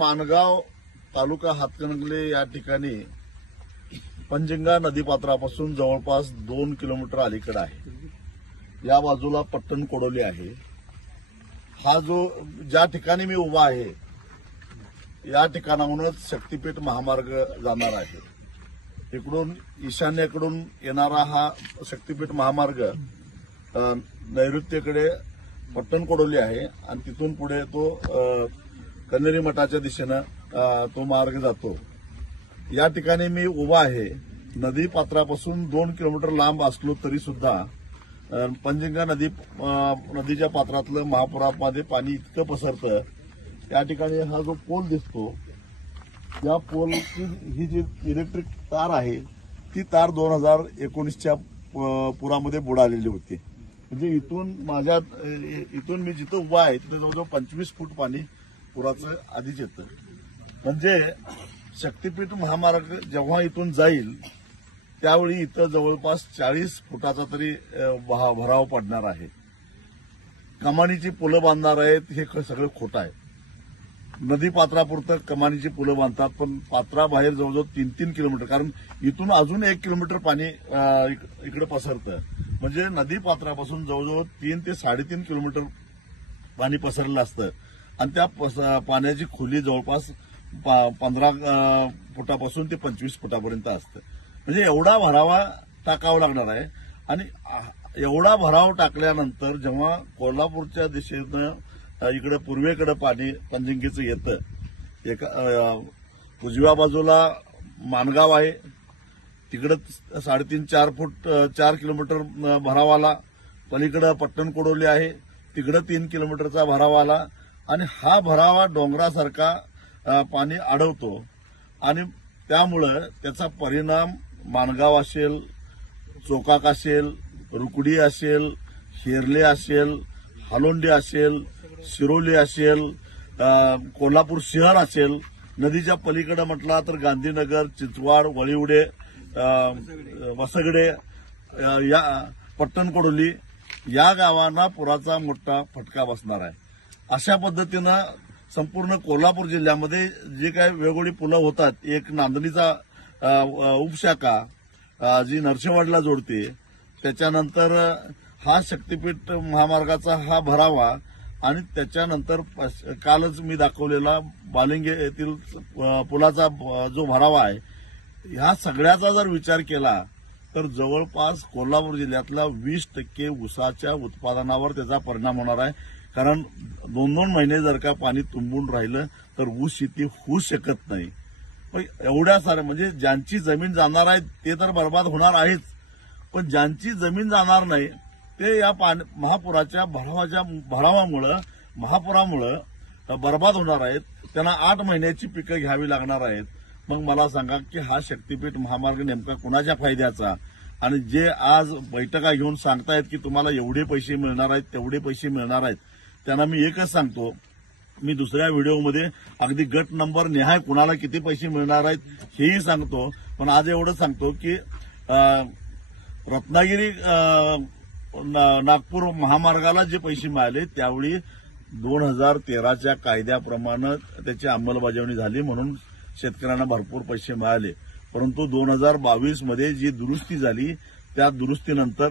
माणगाव तालुका हातकणंगले या ठिकाणी पंजिंगा नदीपात्रापासून जवळपास 2 किलोमीटर अलीकडे आहे। या बाजूला पट्टण कोडोली आहे। हा जो ज्या ठिकाणी मी उभा आहे या ठिकाणाहूनच शक्तीपीठ महामार्ग जाणार आहे। इकडून ईशान्येकडून येणारा हा शक्तीपीठ महामार्ग नैऋत्येकडे पट्टण कोडोली आहे आणि तिथून पुढे तो कन्हेरी मठाच्या दिशेनं तो मार्ग जातो। या ठिकाणी मी उभा आहे। नदी पात्रापासून 2 किलोमीटर लांब असलो तरी सुद्धा पंजिंगा नदीच्या पात्रातलं महापुरामध्ये पाणी इतकं पसरतं। या ठिकाणी हा जो पोल दिसतो या पोलची ही जी इलेक्ट्रिक तार आहे ती तार 2019च्या पुरामध्ये बुडालेली होती। म्हणजे इथून मी जिथं उभा आहे तिथे जवळजवळ 25 फूट पाणी पुराचं आधीच येतं। म्हणजे शक्तीपीठ महामार्ग जेव्हा इथून जाईल त्यावेळी इथं जवळपास 40 फुटाचा तरी भराव पडणार आहे। कमानीची पुलं बांधणार आहेत हे सगळं खोटं आहे। नदी पात्रापुरतं कमानीची पुलं बांधतात पण पात्राबाहेर जवळजवळ 3-3 किलोमीटर, कारण इथून अजून 1 किलोमीटर पाणी इकडे पसरतं। म्हणजे नदी पात्रापासून जवळजवळ 3 ते 3.5 किलोमीटर पाणी पसरलं असतं आणि त्या पाण्याची खोली जवळपास 15 फुटापासून ते 25 फुटापर्यंत असतं। म्हणजे एवढा भरावा टाकावा लागणार आहे आणि एवढा भराव टाकल्यानंतर जेव्हा कोल्हापूरच्या दिशेनं इकडे पूर्वेकडे पाणी पंजिंगीचं येतं, एका उजव्या बाजूला माणगाव आहे, तिकडे 3.5-4 फूट 4 किलोमीटर भराव आला, पलीकडे पट्टण कोडोली आहे तिकडे 3 किलोमीटरचा भराव आला आणि हा भरावा डोंगरासारखा पाणी अडवतो आणि त्यामुळं त्याचा परिणाम माणगाव असेल, चोकाक असेल, रुकडी असेल, हेरले असेल, हालोंडी असेल, शिरोली असेल, कोल्हापूर शहर असेल, नदीच्या पलीकडे म्हटला तर गांधीनगर, चिंचवाड, वळीवडे, वसगडे, या पट्टण कोडोली या गावांना पुराचा मोठा फटका बसणार आहे। अशा पद्धतीनं संपूर्ण कोल्हापूर जिल्ह्यामध्ये जे काही वेगवेगळी पुलं होतात, एक नांदणीचा उपशाखा जी नरसिंहवाडीला जोडते, त्याच्यानंतर हा शक्तीपीठ महामार्गाचा हा भरावा आणि त्याच्यानंतर कालच मी दाखवलेला बालिंगे येथील पुलाचा जो भरावा आहे, ह्या सगळ्याचा जर विचार केला तर जवळपास कोल्हापूर जिल्ह्यातला 20% ऊसाच्या उत्पादनावर त्याचा परिणाम होणार आहे। कारण 2-2 महिने जर का पाणी तुंबून राहिलं तर ऊस शेती होऊ शकत नाही। पण एवढ्या साऱ्या म्हणजे ज्यांची जमीन जाणार आहे ते तर बर्बाद होणार आहेच, पण ज्यांची जमीन जाणार नाही ते या महापुराच्या महापुरामुळे बर्बाद होणार आहेत। त्यांना 8 महिन्याची पिकं घ्यावी लागणार आहेत। मग मला सांगा की हा शक्तीपीठ महामार्ग नेमका कुणाच्या फायद्याचा? आणि जे आज बैठका घेऊन सांगतायत की तुम्हाला एवढे पैसे मिळणार आहेत, तेवढे पैसे मिळणार आहेत, त्यांना मी एकच सांगतो, मी दुसऱ्या व्हिडिओमध्ये अगदी गट नंबर निहाय कुणाला किती पैसे मिळणार आहेत हेही सांगतो। पण आज एवढं सांगतो की रत्नागिरी नागपूर महामार्गाला जे पैसे मिळाले त्यावेळी 2013च्या कायद्याप्रमाणे त्याची अंमलबजावणी झाली म्हणून शेतकऱ्यांना भरपूर पैसे मिळाले। परंतु 2022 मध्ये जी दुरुस्ती झाली त्या दुरुस्तीनंतर